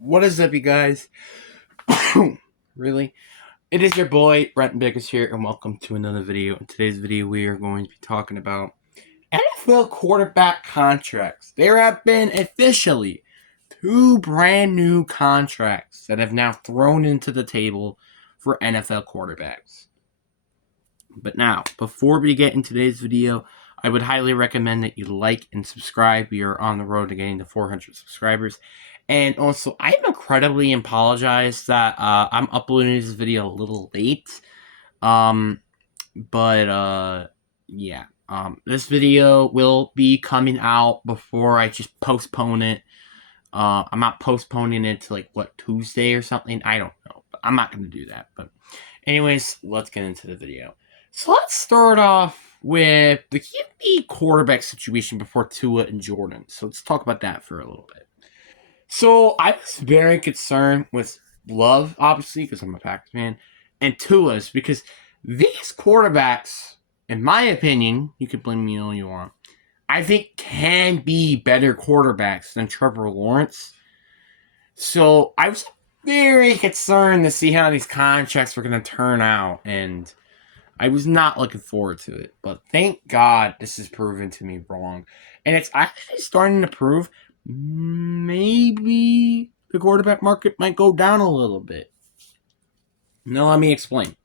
What is up, you guys? Really? It is your boy, Brenton Biggers here, and welcome to another video. In today's video, we are going to be talking about NFL quarterback contracts. There have been officially two brand new contracts that have now thrown into the table for NFL quarterbacks. But now, before we get in today's video, I would highly recommend that you like and subscribe. We are on the road to getting to 400 subscribers. And also, I incredibly apologize that I'm uploading this video a little late. Yeah. This video will be coming out before I just postpone it. I'm not postponing it to Tuesday or something. I don't know. But I'm not going to do that. But anyways, let's get into the video. So let's start off with the QB quarterback situation before Tua and Jordan. So let's talk about that for a little bit. So I was very concerned with Love, obviously, because I'm a Packers fan, and Tua's, because these quarterbacks, in my opinion, you can blame me all you want, I think can be better quarterbacks than Trevor Lawrence. So I was very concerned to see how these contracts were going to turn out, and I was not looking forward to it. But thank God this has proven to me wrong. And it's actually starting to prove maybe the quarterback market might go down a little bit. Now let me explain.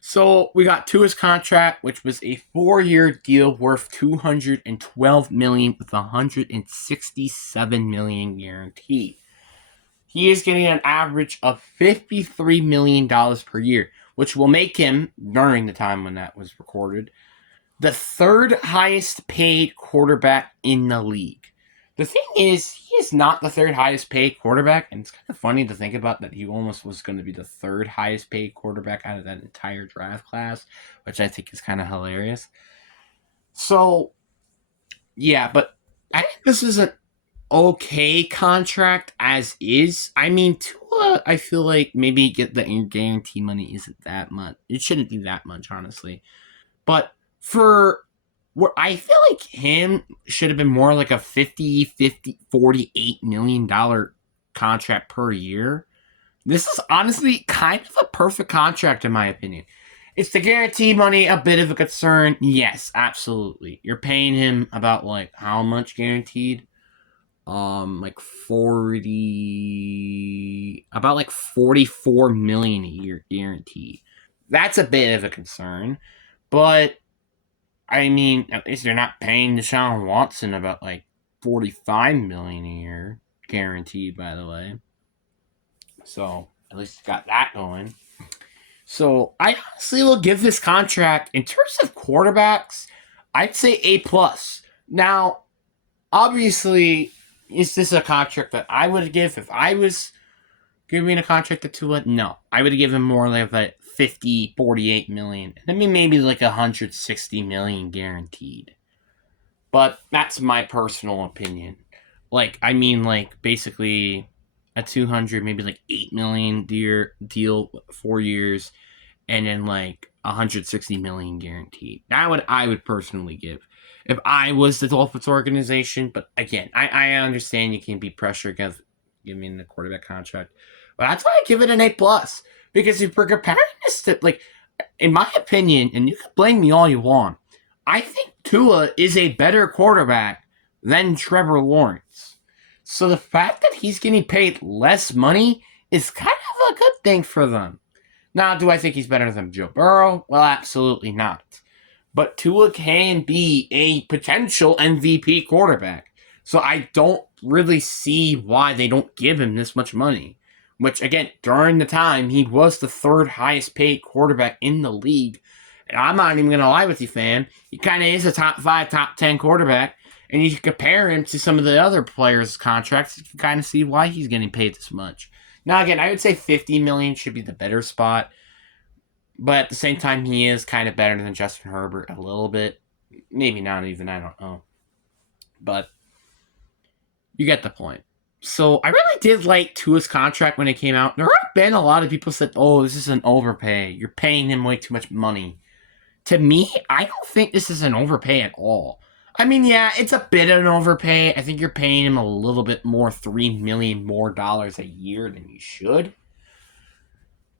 So we got Tua's contract, which was a 4-year deal worth $212 million with $167 million guaranteed. He is getting an average of $53 million per year, which will make him, during the time when that was recorded, the third highest paid quarterback in the league. The thing is, he is not the third highest paid quarterback, and it's kind of funny to think about that he almost was going to be the third highest paid quarterback out of that entire draft class, which I think is kind of hilarious. So, yeah, but I think this is an okay contract as is. I mean, Tua, I feel like maybe get the guarantee money isn't that much. It shouldn't be that much, honestly. But for what I feel like him should have been more like a $48 million contract per year. This is honestly kind of a perfect contract in my opinion. Is the guarantee money a bit of a concern? Yes, absolutely. You're paying him about how much guaranteed? About 44 million a year guaranteed. That's a bit of a concern, but I mean, at least they're not paying Deshaun Watson about $45 million a year guaranteed, by the way. So at least got that going. So I honestly will give this contract, in terms of quarterbacks, I'd say A+. Now, obviously, is this a contract that I would give if I was giving a contract to Tua? No. I would give him more like 48 million. I mean, maybe 160 million guaranteed. But that's my personal opinion. Basically a 200, maybe 8 million deal 4 years, and then 160 million guaranteed. That I would personally give if I was the Dolphins organization. But again, I understand you can be pressured against giving the quarterback contract, but that's why I give it an A+. Because if we're comparing this to, in my opinion, and you can blame me all you want, I think Tua is a better quarterback than Trevor Lawrence. So the fact that he's getting paid less money is kind of a good thing for them. Now, do I think he's better than Joe Burrow? Well, absolutely not. But Tua can be a potential MVP quarterback. So I don't really see why they don't give him this much money. Which, again, during the time, he was the third highest paid quarterback in the league. And I'm not even going to lie with you, fam. He kind of is a top 5, top 10 quarterback. And you can compare him to some of the other players' contracts. You can kind of see why he's getting paid this much. Now, again, I would say $50 million should be the better spot. But at the same time, he is kind of better than Justin Herbert a little bit. Maybe not even, I don't know. But you get the point. So I really did like Tua's contract when it came out. There have been a lot of people said, oh, this is an overpay. You're paying him way too much money. To me, I don't think this is an overpay at all. I mean, yeah, it's a bit of an overpay. I think you're paying him a little bit more, $3 million more a year than you should.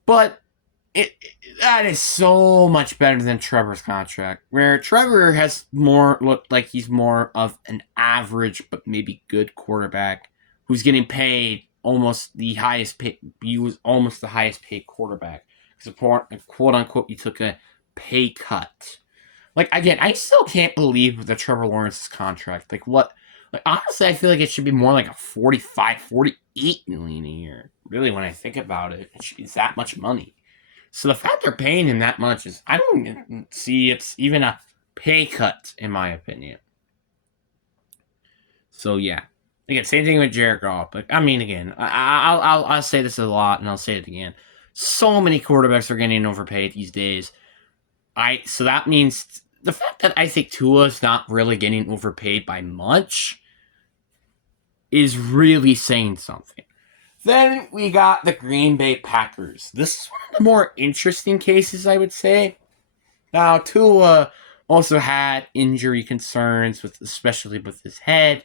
But that is so much better than Trevor's contract, where Trevor has more looked like he's more of an average but maybe good quarterback who's getting paid almost the highest pay. He was almost the highest paid quarterback because quote unquote you took a pay cut. Like again, I still can't believe the Trevor Lawrence's contract. Like what? Like honestly, I feel like it should be more like a 45, 48 million a year. Really, when I think about it, it's that much money. So the fact they're paying him that much is, I don't see it's even a pay cut, in my opinion. So yeah, again, same thing with Jared Goff. But I mean, again, I'll say this a lot, and I'll say it again. So many quarterbacks are getting overpaid these days. So that means the fact that I think Tua's not really getting overpaid by much is really saying something. Then we got the Green Bay Packers. This is one of the more interesting cases, I would say. Now, Tua also had injury concerns, especially with his head.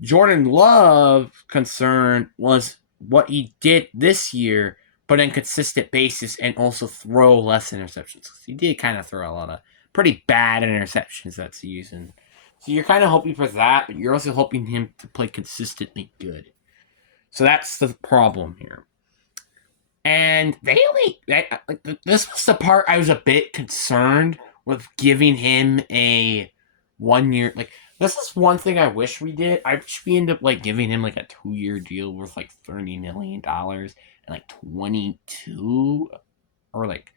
Jordan Love's concern was what he did this year, but on a consistent basis, and also throw less interceptions. He did kind of throw a lot of pretty bad interceptions that season. So you're kind of hoping for that, but you're also hoping him to play consistently good. So that's the problem here. And this was the part I was a bit concerned with giving him a 1 year. Like, this is one thing I wish we did. I wish we end up, like, giving him, like, a 2-year deal worth, like, $30 million and, like, 22 or, like,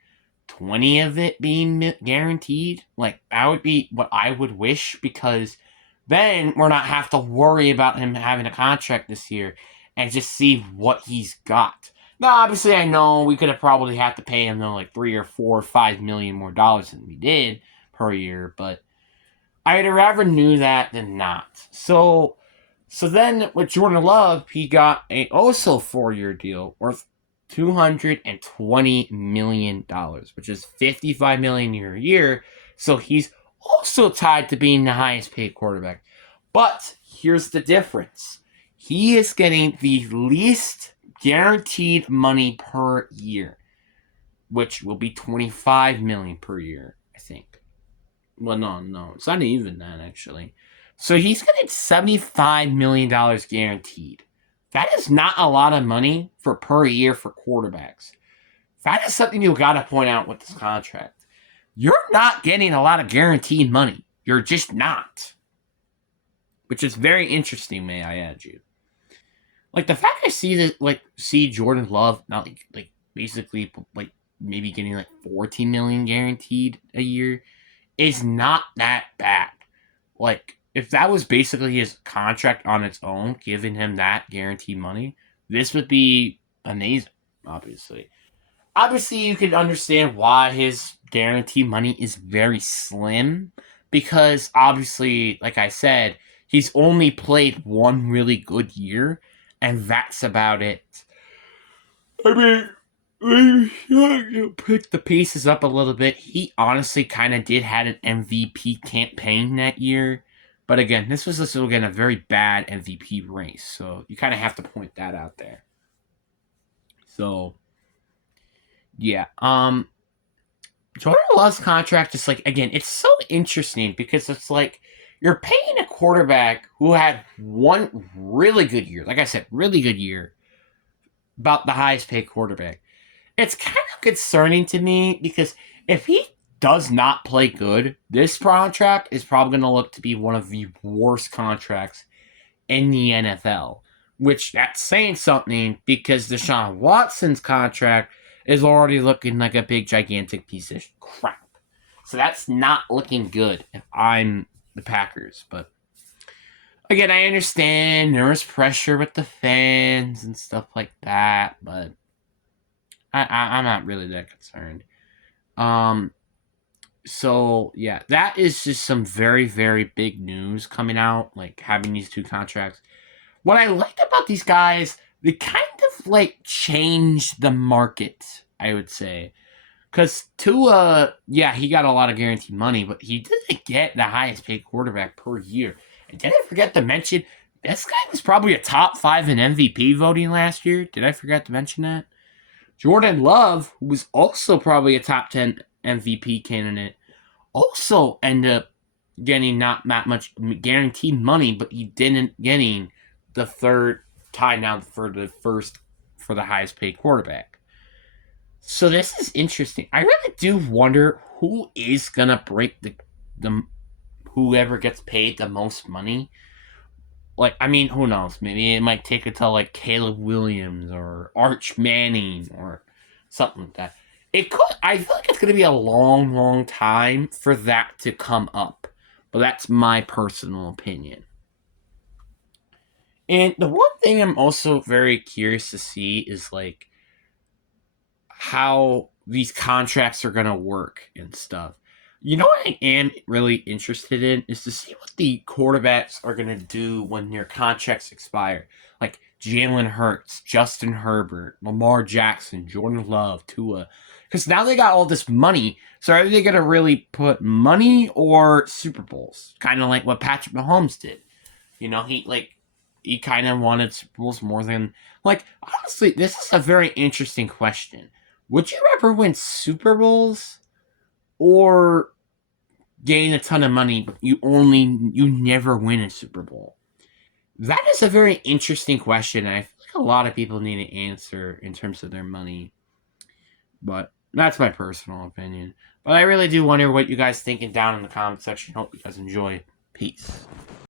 20 of it being guaranteed. Like, that would be what I would wish, because then we're not have to worry about him having a contract this year and just see what he's got. Now, obviously, I know we could have probably had to pay him though like $3 or $4 or $5 million more than we did per year, but I'd rather knew that than not. So then with Jordan Love, he got a also 4-year deal worth $220 million, which is $55 million a year. So he's also tied to being the highest paid quarterback. But here's the difference. He is getting the least guaranteed money per year, which will be $25 million per year, I think. Well, no, it's not even that actually. So he's getting $75 million guaranteed. That is not a lot of money for per year for quarterbacks. That is something you got to point out with this contract. You're not getting a lot of guaranteed money. You're just not. Which is very interesting, may I add you. Like the fact I see Jordan Love not like basically like maybe getting like 14 million guaranteed a year is not that bad. Like if that was basically his contract on its own, giving him that guaranteed money, this would be amazing. Obviously, you can understand why his guaranteed money is very slim, because obviously, like I said, he's only played one really good year, and that's about it. I mean, you pick the pieces up a little bit. He honestly kind of did had an MVP campaign that year, but again, this was also again a very bad MVP race, so you kind of have to point that out there. So, yeah, Jordan Love's contract is like, again, it's so interesting because it's like you're paying a quarterback who had one really good year, like I said, really good year, about the highest paid quarterback. It's kind of concerning to me because if he does not play good, this contract is probably going to look to be one of the worst contracts in the NFL, which that's saying something because Deshaun Watson's contract is already looking like a big, gigantic piece of crap. So that's not looking good if I'm the Packers. But again, I understand there's pressure with the fans and stuff like that, but I'm not really that concerned. So yeah, that is just some very, very big news coming out, like having these two contracts. What I liked about these guys, they kind of like changed the market, I would say. Because Tua, yeah, he got a lot of guaranteed money, but he didn't get the highest paid quarterback per year. And did I forget to mention, this guy was probably a top 5 in MVP voting last year? Did I forget to mention that? Jordan Love, who was also probably a top 10 MVP candidate, also ended up getting not that much guaranteed money, but he didn't getting the third tie down for the first for the highest paid quarterback. So this is interesting. I really do wonder who is gonna break the whoever gets paid the most money. Like, I mean, who knows? Maybe it might take until like Caleb Williams or Arch Manning or something like that. It could. I feel like it's gonna be a long, long time for that to come up. But that's my personal opinion. And the one thing I'm also very curious to see is like how these contracts are gonna work and stuff. You know what I am really interested in is to see what the quarterbacks are gonna do when their contracts expire. Like Jalen Hurts, Justin Herbert, Lamar Jackson, Jordan Love, Tua. Because now they got all this money. So are they gonna really put money or Super Bowls? Kind of like what Patrick Mahomes did. You know, he kind of wanted Super Bowls more than like honestly. This is a very interesting question. Would you rather win Super Bowls or gain a ton of money, but you never win a Super Bowl? That is a very interesting question. And I feel like a lot of people need to answer in terms of their money. But that's my personal opinion. But I really do wonder what you guys thinking down in the comment section. Hope you guys enjoy. Peace.